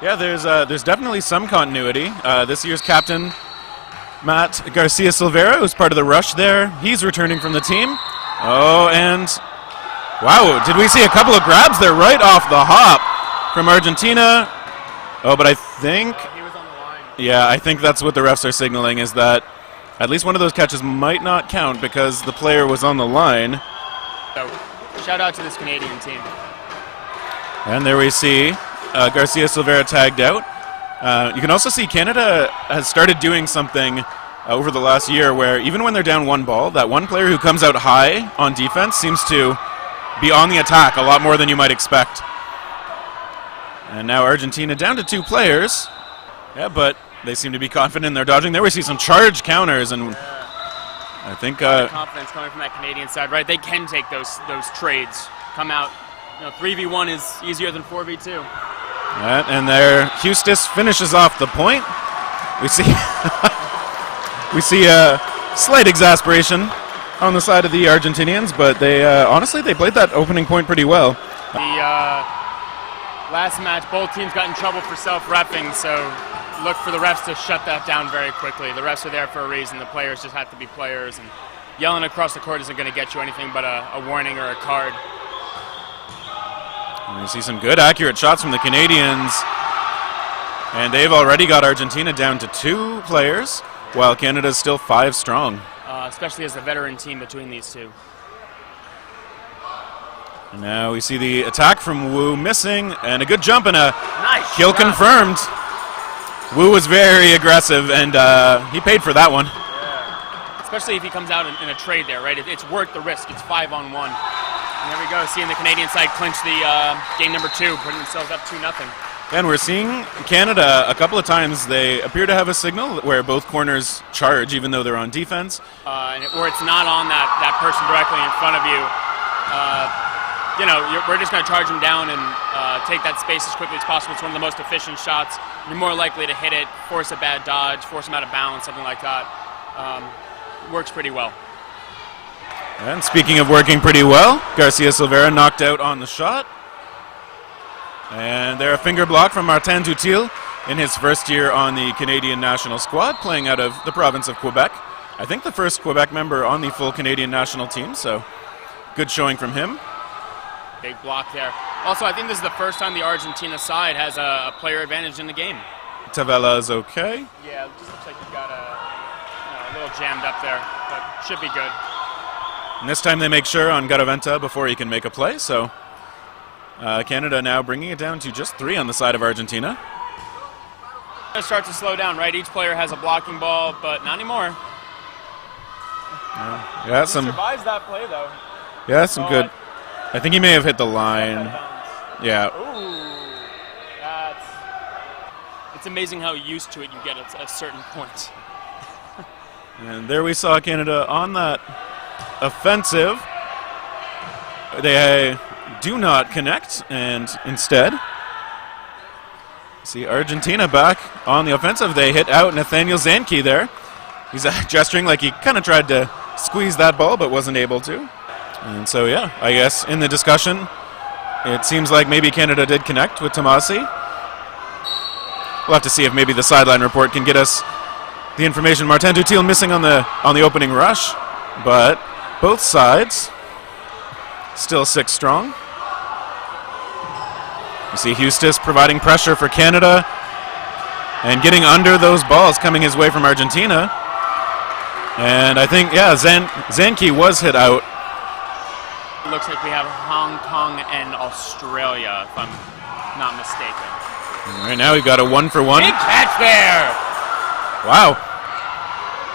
Yeah, there's definitely some continuity. This year's captain, Matt Garcia Silveira, who's part of the rush there, he's returning from the team. Oh, and wow, did we see a couple of grabs there right off the hop from Argentina? Oh, but I think he was on the line. Yeah, I think that's what the refs are signaling, is that at least one of those catches might not count because the player was on the line. So, shout out to this Canadian team. And there we see Garcia Silveira tagged out. You can also see Canada has started doing something over the last year where even when they're down one ball, that one player who comes out high on defense seems to be on the attack a lot more than you might expect. And now Argentina down to 2 players. Yeah, but they seem to be confident in their dodging. There we see some charge counters, and I think confidence coming from that Canadian side, right? They can take those trades, come out. 3v1 is easier than 4v2. And there, Hustis finishes off the point. We see we see a slight exasperation on the side of the Argentinians, but they honestly they played that opening point pretty well. The last match, both teams got in trouble for self-reffing, so look for the refs to shut that down very quickly. The refs are there for a reason. The players just have to be players, and yelling across the court isn't going to get you anything but a warning or a card. And you see some good accurate shots from the Canadians, and they've already got Argentina down to 2 players, while Canada's still 5 strong. Especially as a veteran team between these two. And now we see the attack from Wu missing, and a good jump and a nice kill shot. confirmed. Wu was very aggressive, and he paid for that one. Yeah. Especially if he comes out in a trade there, right? It's worth the risk. It's 5-on-1. And there we go, seeing the Canadian side clinch the game number 2, putting themselves up 2-0. And we're seeing Canada a couple of times. They appear to have a signal where both corners charge, even though they're on defense. Or it's not on that person directly in front of you. We're just going to charge them down and take that space as quickly as possible. It's one of the most efficient shots. You're more likely to hit it, force a bad dodge, force them out of bounds, something like that. Works pretty well. And speaking of working pretty well, Garcia Silveira knocked out on the shot. And there a finger block from Martin Dutil in his first year on the Canadian national squad, playing out of the province of Quebec. I think the first Quebec member on the full Canadian national team, so good showing from him. Big block there. Also, I think this is the first time the Argentina side has a player advantage in the game. Tavella is okay. Yeah, it just looks like he got a little jammed up there, but should be good. And this time they make sure on Garaventa before he can make a play, so Canada now bringing it down to just 3 on the side of Argentina. It starts to slow down, right? Each player has a blocking ball, but not anymore. Yeah, He survives that play, though. Yeah, some good. I think he may have hit the line. Yeah. Ooh, it's amazing how used to it you get at a certain point. And there we saw Canada on that offensive. They do not connect, and instead see Argentina back on the offensive. They hit out Nathaniel Zanke there. He's gesturing like he kind of tried to squeeze that ball but wasn't able to. And so, yeah, I guess in the discussion, it seems like maybe Canada did connect with Tomasi. We'll have to see if maybe the sideline report can get us the information. Martin Dutil missing on the opening rush, but both sides still 6 strong. You see Hustis providing pressure for Canada and getting under those balls coming his way from Argentina. And I think, yeah, Zanke was hit out. It looks like we have Hong Kong and Australia, if I'm not mistaken. And right now we've got a 1-for-1. Big catch there! Wow.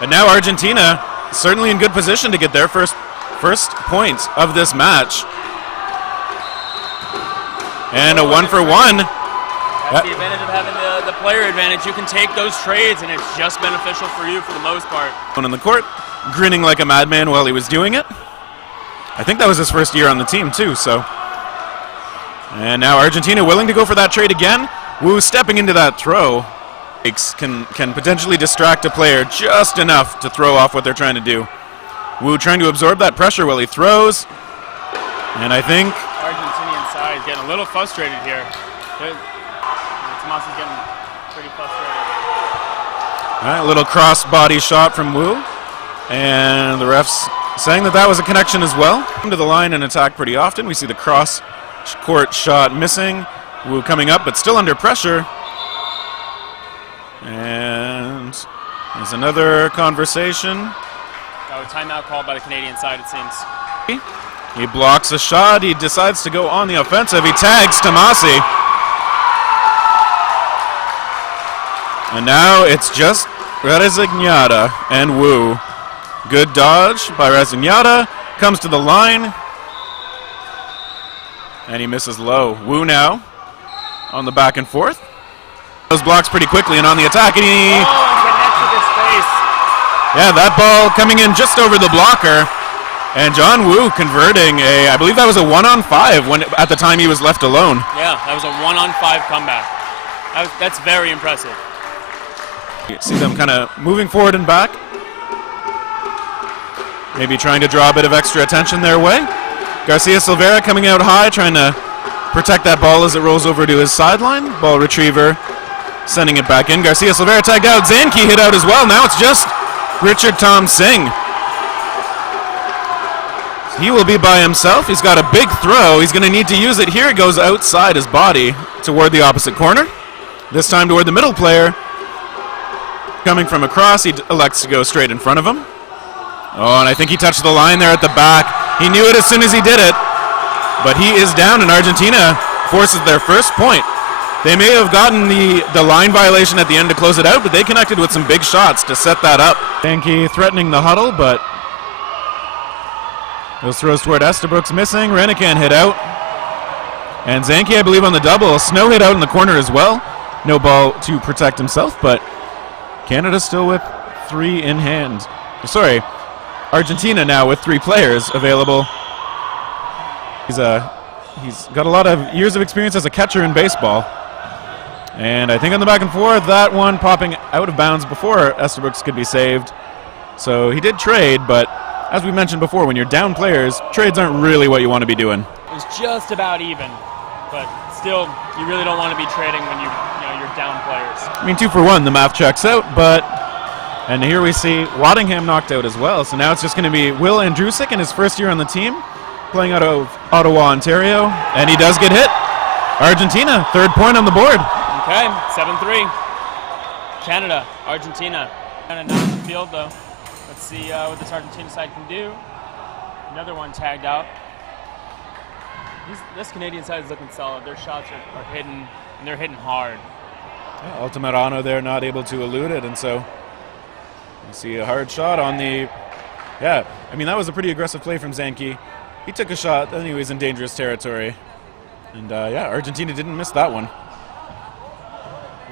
And now Argentina certainly in good position to get their first points of this match. And a 1-for-1. That's the advantage of having the player advantage. You can take those trades, and it's just beneficial for you for the most part. On the court, grinning like a madman while he was doing it. I think that was his first year on the team too, so. And now Argentina willing to go for that trade again. Wu stepping into that throw. Can potentially distract a player just enough to throw off what they're trying to do. Wu trying to absorb that pressure while he throws. And I think Argentinian side getting a little frustrated here. It's Tomasi's getting pretty frustrated. All right, a little cross-body shot from Wu. And the refs saying that was a connection as well. Come to the line and attack pretty often. We see the cross-court shot missing. Wu coming up, but still under pressure. And there's another conversation. Oh, timeout called by the Canadian side, it seems. He blocks a shot. He decides to go on the offensive. He tags Tomasi. And now it's just Resignata and Wu. Good dodge by Resignata. Comes to the line. And he misses low. Wu now on the back and forth. Those blocks pretty quickly and on the attack. And he... connects with his face. Yeah, that ball coming in just over the blocker. And John Wu converting I believe that was a 1-on-5 when at the time he was left alone. Yeah, that was a 1-on-5 comeback. That's very impressive. You see them kind of moving forward and back. Maybe trying to draw a bit of extra attention their way. Garcia Silveira coming out high, trying to protect that ball as it rolls over to his sideline. Ball retriever sending it back in. Garcia Silveira tagged out. Zanke hit out as well. Now it's just Richard Tom Singh. He will be by himself. He's got a big throw. He's going to need to use it here. It goes outside his body toward the opposite corner. This time toward the middle player. Coming from across, he elects to go straight in front of him. Oh, and I think he touched the line there at the back. He knew it as soon as he did it. But he is down, and Argentina forces their first point. They may have gotten the line violation at the end to close it out, but they connected with some big shots to set that up. Zanke threatening the huddle, but those throws toward Estabrooks missing. Renican hit out. And Zanke, I believe, on the double. Snow hit out in the corner as well. No ball to protect himself, but Canada still with 3 in hand. Sorry, Argentina now with 3 players available. He's got a lot of years of experience as a catcher in baseball. And I think on the back and forth, that one popping out of bounds before Estabrooks could be saved. So he did trade, but as we mentioned before, when you're down players, trades aren't really what you want to be doing. It was just about even, but still, you really don't want to be trading when you're down players. I mean, 2 for 1, the math checks out, and here we see Waddingham knocked out as well. So now it's just going to be Will Andrusik in his first year on the team, playing out of Ottawa, Ontario, and he does get hit. Argentina, 3rd point on the board. Okay, 7-3. Canada, Argentina. Kind of knocked the field though. Let's see what this Argentina side can do. Another one tagged out. This Canadian side is looking solid. Their shots are hitting, and they're hitting hard. Yeah, Altamirano there not able to elude it, and so you see a hard shot on the... Yeah, I mean, that was a pretty aggressive play from Zanke. He took a shot, then he was in dangerous territory. And yeah, Argentina didn't miss that one.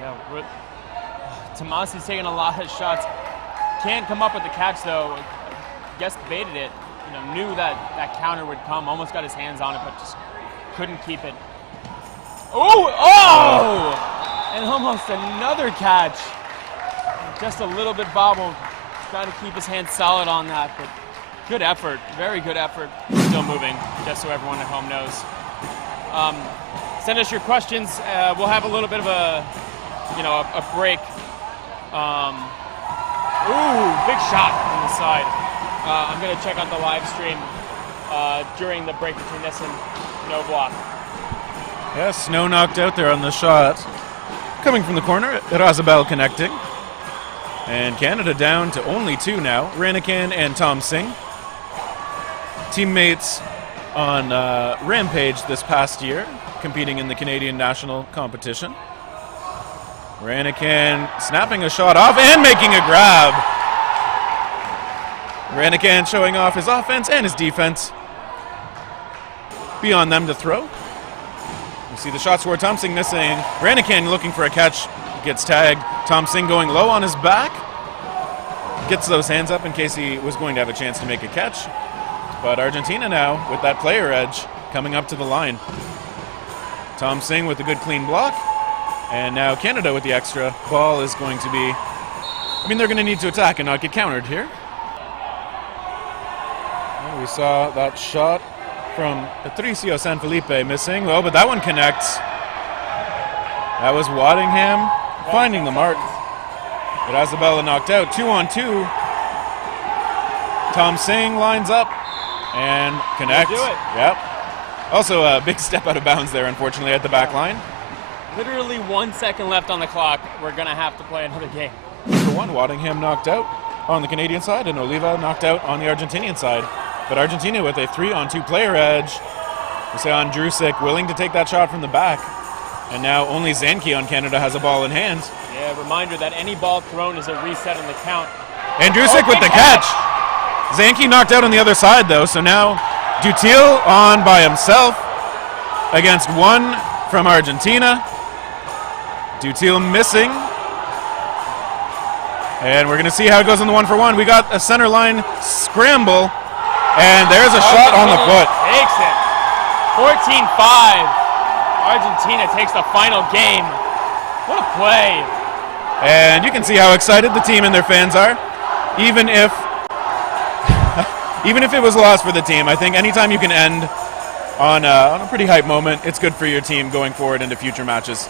Yeah, Tomasi's taking a lot of shots. Can't come up with the catch though. Guess baited it. Knew that counter would come. Almost got his hands on it, but just couldn't keep it. Oh! And almost another catch. Just a little bit bobbled. Trying to keep his hands solid on that, but good effort. Very good effort. Still moving, just so everyone at home knows. Send us your questions. We'll have a little bit of a break. Big shot on the side. I'm going to check out the live stream during the break between this and no block. Yeah, Snow knocked out there on the shot. Coming from the corner, Razabel connecting. And Canada down to only 2 now. Ranican and Tom Singh. Teammates on Rampage this past year, competing in the Canadian national competition. Ranican snapping a shot off and making a grab. Ranican showing off his offense and his defense. Beyond them to throw. You see the shots toward Tom Singh missing. Ranican looking for a catch, gets tagged. Tom Singh going low on his back. Gets those hands up in case he was going to have a chance to make a catch. But Argentina now with that player edge coming up to the line. Tom Singh with a good clean block. And now Canada with the extra. Ball is going to be... they're going to need to attack and not get countered here. Well, we saw that shot from Patricio Sanfelipe missing. Well, but that one connects. That was Waddingham finding the mark. But Isabella knocked out. 2-on-2. Tom Singh lines up and connects. Do it. Yep. Also a big step out of bounds there, unfortunately, at the back line. Literally 1 second left on the clock. We're going to have to play another game. For one, Waddingham knocked out on the Canadian side, and Oliva knocked out on the Argentinian side. But Argentina with a 3-on-2 player edge. Usain Drusic willing to take that shot from the back. And now only Zanke on Canada has a ball in hand. Yeah, reminder that any ball thrown is a reset on the count. And Drusic with the catch. Zanke knocked out on the other side, though, so now Dutil on by himself against one from Argentina. Dutil missing. And we're going to see how it goes on the 1-for-1. We got a center line scramble, and there's a shot on the foot. Takes it. 14-5. Argentina takes the final game. What a play. And you can see how excited the team and their fans are, even if even if it was a loss for the team. I think anytime you can end on a pretty hype moment, it's good for your team going forward into future matches.